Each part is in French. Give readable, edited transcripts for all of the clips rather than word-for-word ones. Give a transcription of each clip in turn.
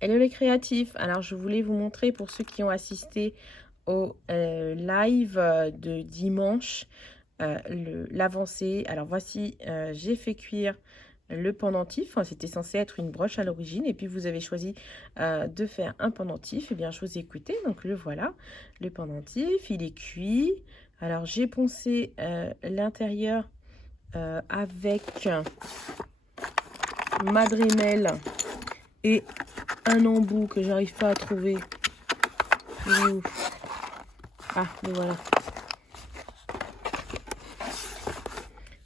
Hello les créatifs, alors je voulais vous montrer pour ceux qui ont assisté au live de dimanche l'avancée. Alors voici, j'ai fait cuire le pendentif. Enfin, c'était censé être une broche à l'origine et puis vous avez choisi de faire un pendentif. Et bien je vous ai écouté, donc le voilà, le pendentif, il est cuit. Alors j'ai poncé l'intérieur avec Madrimel et un embout que j'arrive pas à trouver. Il est où? Ah, le voilà.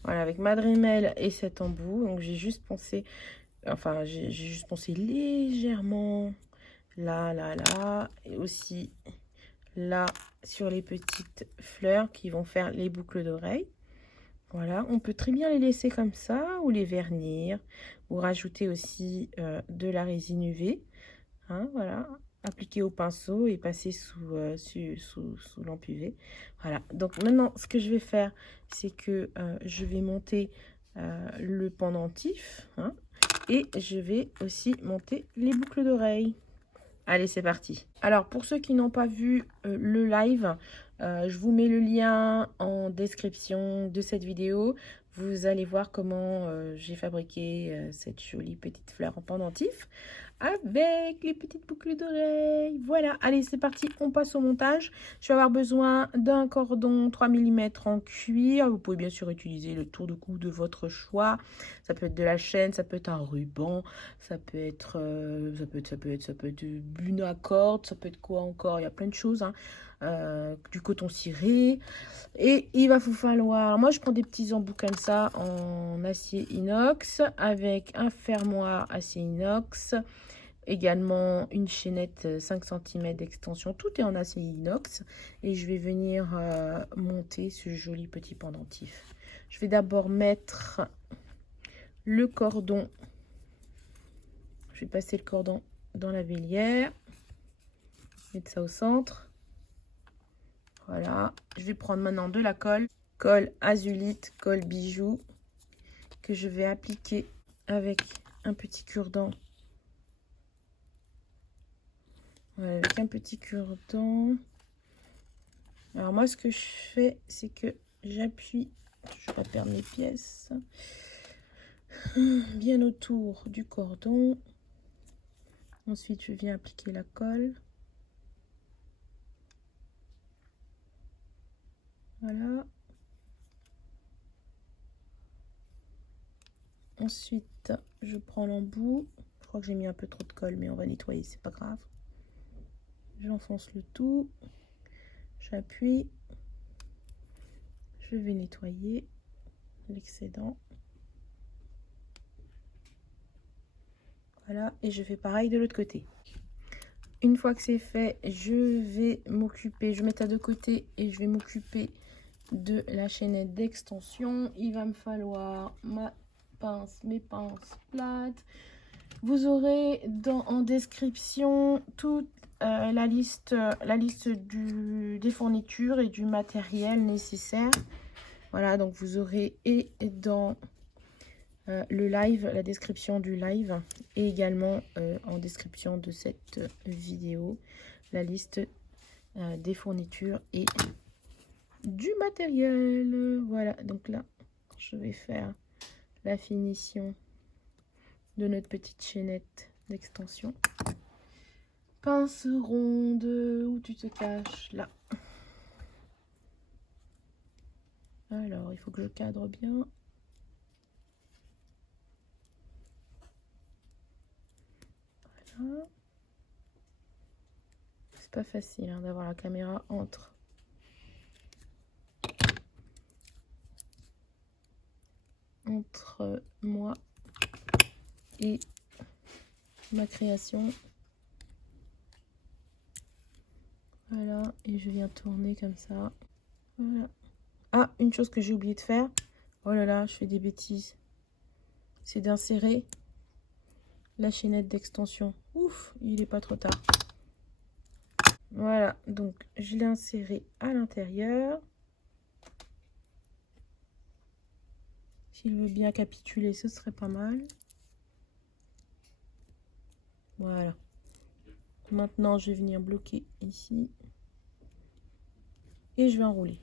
Voilà, avec Madrimel et cet embout. Donc j'ai juste poncé, enfin j'ai juste poncé légèrement là, là, là. Et aussi là sur les petites fleurs qui vont faire les boucles d'oreilles. Voilà, on peut très bien les laisser comme ça ou les vernir ou rajouter aussi de la résine UV. Hein, voilà, appliquer au pinceau et passer sous lampe UV. Voilà, donc maintenant ce que je vais faire, c'est que je vais monter le pendentif, hein, et je vais aussi monter les boucles d'oreilles. Allez, c'est parti. Alors, pour ceux qui n'ont pas vu le live, je vous mets le lien en description de cette vidéo. Vous allez voir comment j'ai fabriqué cette jolie petite fleur en pendentif avec les petites boucles d'oreilles. Voilà, allez, c'est parti, on passe au montage. Je vais avoir besoin d'un cordon 3 mm en cuir. Vous pouvez bien sûr utiliser le tour de cou de votre choix. Ça peut être de la chaîne, ça peut être un ruban, ça peut être une corde, ça peut être quoi encore? Il y a plein de choses, hein. Du coton ciré. Et il va vous falloir, moi je prends des petits embouts comme ça en acier inox avec un fermoir acier inox, également une chaînette 5 cm d'extension, tout est en acier inox. Et je vais venir monter ce joli petit pendentif. Je vais d'abord mettre le cordon, je vais passer le cordon dans la bélière, mettre ça au centre. Voilà, je vais prendre maintenant de la colle, colle azulite, colle bijou, que je vais appliquer avec un petit cure-dent. Voilà, avec un petit cure-dent. Alors moi, ce que je fais, c'est que j'appuie, je vais pas perdre mes pièces, bien autour du cordon. Ensuite, je viens appliquer la colle. Voilà. Ensuite, je prends l'embout. Je crois que j'ai mis un peu trop de colle, mais on va nettoyer, c'est pas grave. J'enfonce le tout. J'appuie. Je vais nettoyer l'excédent. Voilà, et je fais pareil de l'autre côté. Une fois que c'est fait, je vais m'occuper, je vais mettre ça de côté et je vais m'occuper de la chaînette d'extension. Il va me falloir ma pince, mes pinces plates. Vous aurez en description toute la liste des fournitures et du matériel nécessaire. Voilà, donc vous aurez et dans le live, la description du live, et également en description de cette vidéo, la liste des fournitures et du matériel. Voilà, donc là, je vais faire la finition de notre petite chaînette d'extension. Pince ronde, où tu te caches? Là. Alors, il faut que je cadre bien. Voilà. C'est pas facile hein, d'avoir la caméra entre moi et ma création. Voilà, et je viens tourner comme ça. Voilà. Ah, une chose que j'ai oublié de faire. Oh là là, je fais des bêtises. C'est d'insérer la chaînette d'extension. Ouf, il est pas trop tard. Voilà, donc je l'ai inséré à l'intérieur. S'il veut bien capituler, ce serait pas mal. Voilà. Maintenant, je vais venir bloquer ici. Et je vais enrouler.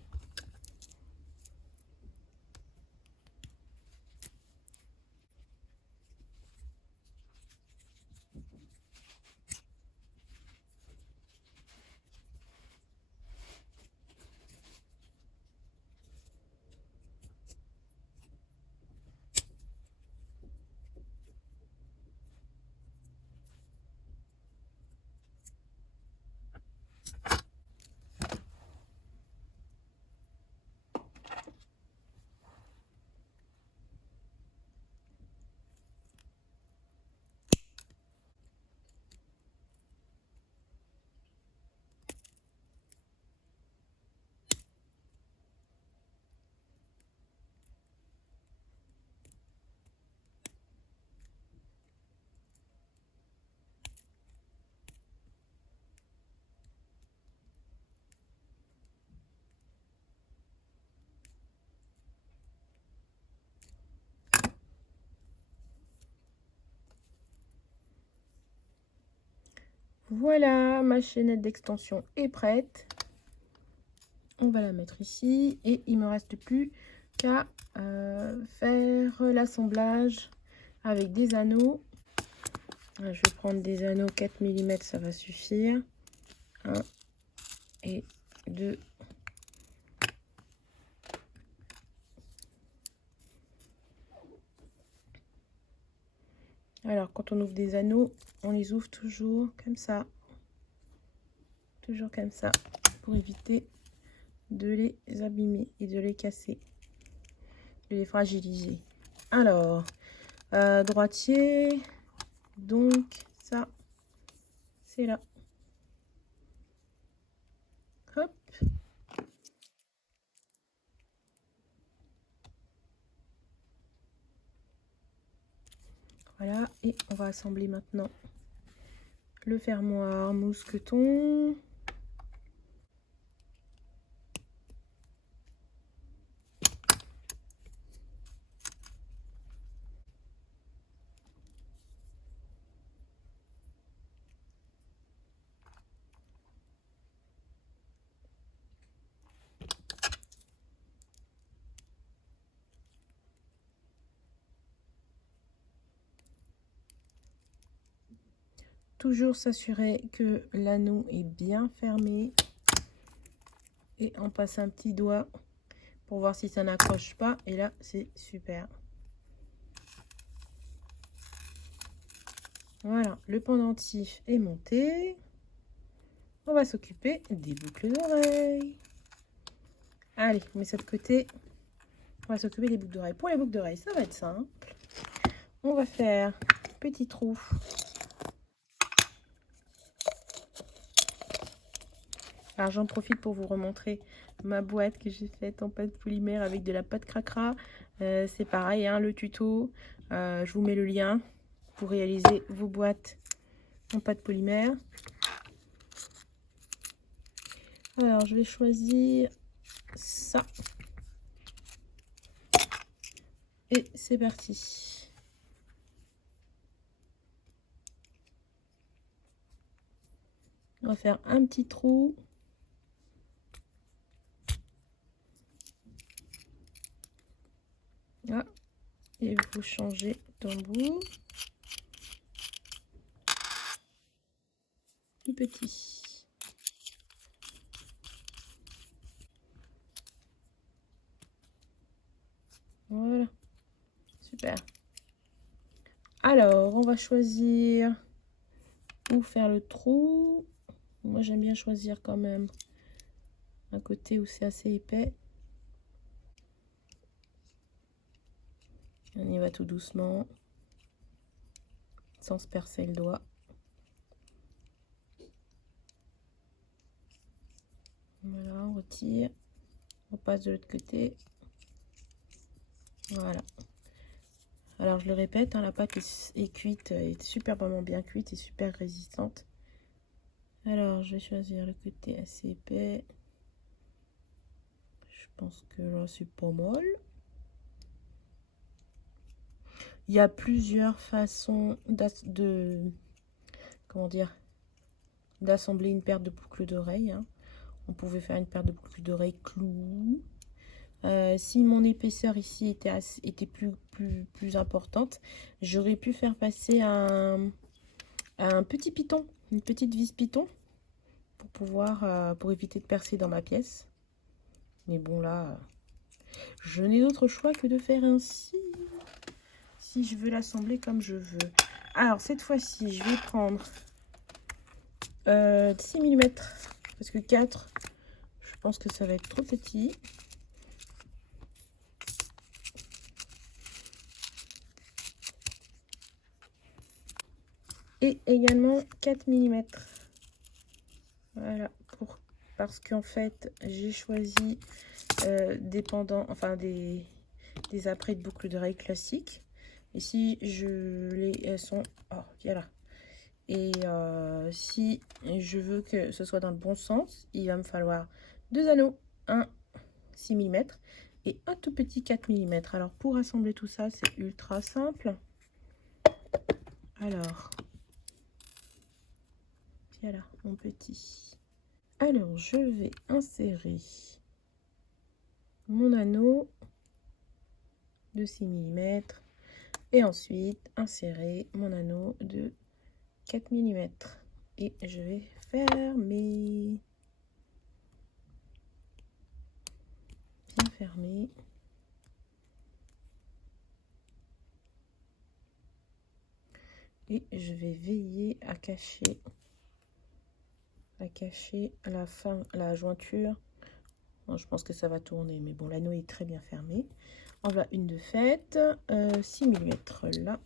Voilà, ma chaînette d'extension est prête. On va la mettre ici et il me reste plus qu'à faire l'assemblage avec des anneaux. Je vais prendre des anneaux 4 mm, ça va suffire. 1 et 2. Alors, quand on ouvre des anneaux, on les ouvre toujours comme ça. Toujours comme ça, pour éviter de les abîmer et de les casser, de les fragiliser. Alors, droitier, donc ça, c'est là. Hop. Voilà, et on va assembler maintenant le fermoir mousqueton. Toujours s'assurer que l'anneau est bien fermé. Et on passe un petit doigt pour voir si ça n'accroche pas. Et là, c'est super. Voilà, le pendentif est monté. On va s'occuper des boucles d'oreilles. Allez, on met ça de côté. On va s'occuper des boucles d'oreilles. Pour les boucles d'oreilles, ça va être simple. On va faire petit trou. Alors j'en profite pour vous remontrer ma boîte que j'ai faite en pâte polymère avec de la pâte cracra. C'est pareil, hein, le tuto. Je vous mets le lien pour réaliser vos boîtes en pâte polymère. Alors je vais choisir ça. Et c'est parti. On va faire un petit trou. Là. Et vous changez d'embout. Plus petit. Voilà. Super. Alors, on va choisir où faire le trou. Moi, j'aime bien choisir quand même un côté où c'est assez épais. On y va tout doucement, sans se percer le doigt. Voilà, on retire. On passe de l'autre côté. Voilà. Alors, je le répète, hein, la pâte est cuite, est superbement bien cuite et super résistante. Alors, je vais choisir le côté assez épais. Je pense que là, c'est pas mal. Il y a plusieurs façons comment dire, d'assembler une paire de boucles d'oreilles. Hein. On pouvait faire une paire de boucles d'oreilles clous. Si mon épaisseur ici était plus importante, j'aurais pu faire passer un petit piton, une petite vis piton pour pouvoir, pour éviter de percer dans ma pièce. Mais bon là, je n'ai d'autre choix que de faire ainsi, si je veux l'assembler comme je veux. Alors cette fois-ci, je vais prendre 6 mm, parce que 4, je pense que ça va être trop petit. Et également 4 mm. Voilà, parce qu'en fait, j'ai choisi des apprêts de boucles d'oreilles classiques. Ici, elles sont... Oh, voilà. Et si je veux que ce soit dans le bon sens, il va me falloir 2 anneaux, un 6 mm et un tout petit 4 mm. Alors, pour assembler tout ça, c'est ultra simple. Alors, voilà, mon petit. Alors, je vais insérer mon anneau de 6 mm et ensuite insérer mon anneau de 4 mm. Et je vais fermer. Bien fermer. Et je vais veiller à cacher la jointure. Bon, je pense que ça va tourner, mais bon, l'anneau est très bien fermé. En voilà une de faite, 6 mm là.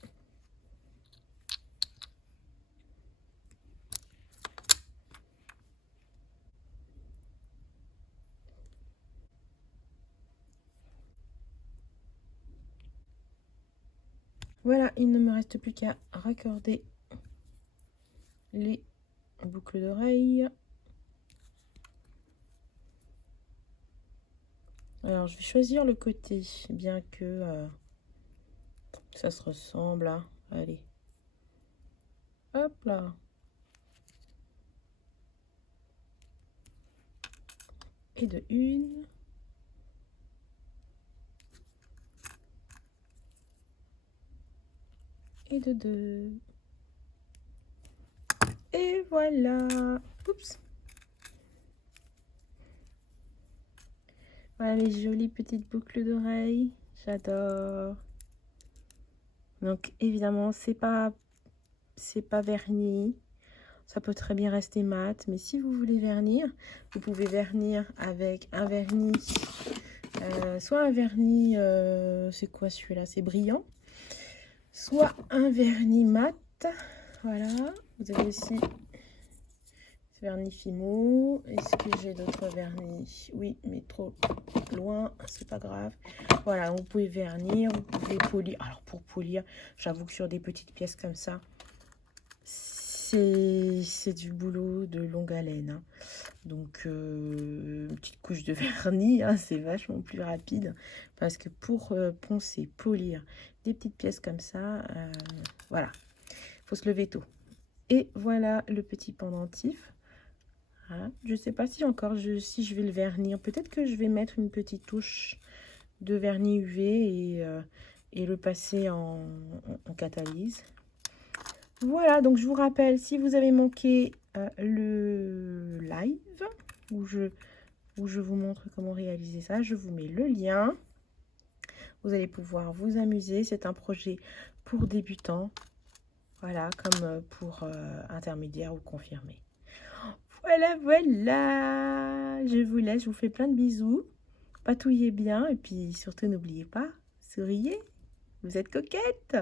Voilà, il ne me reste plus qu'à raccorder les boucles d'oreilles. Alors, je vais choisir le côté, bien que ça se ressemble. Hein. Allez. Hop là. Et de une. Et de deux. Et voilà. Oups. Voilà les jolies petites boucles d'oreilles. J'adore. Donc évidemment, c'est pas verni. Ça peut très bien rester mat. Mais si vous voulez vernir, vous pouvez vernir avec un vernis. Soit un vernis, c'est quoi celui-là? C'est brillant. Soit un vernis mat. Voilà. Vous avez aussi vernis Fimo. Est-ce que j'ai d'autres vernis? Oui, mais trop loin, c'est pas grave. Voilà, vous pouvez vernir, vous pouvez polir. Alors pour polir, j'avoue que sur des petites pièces comme ça, c'est du boulot de longue haleine. Hein. Donc une petite couche de vernis, hein, c'est vachement plus rapide. Parce que pour poncer, polir des petites pièces comme ça, voilà, faut se lever tôt. Et voilà le petit pendentif. Voilà. Je sais pas si encore si je vais le vernir. Peut-être que je vais mettre une petite touche de vernis UV et le passer en catalyse. Voilà, donc je vous rappelle, si vous avez manqué le live où je vous montre comment réaliser ça, je vous mets le lien. Vous allez pouvoir vous amuser. C'est un projet pour débutants. Voilà, comme pour intermédiaire ou confirmé. Voilà, voilà. Je vous laisse, je vous fais plein de bisous. Patouillez bien et puis surtout n'oubliez pas, souriez. Vous êtes coquette.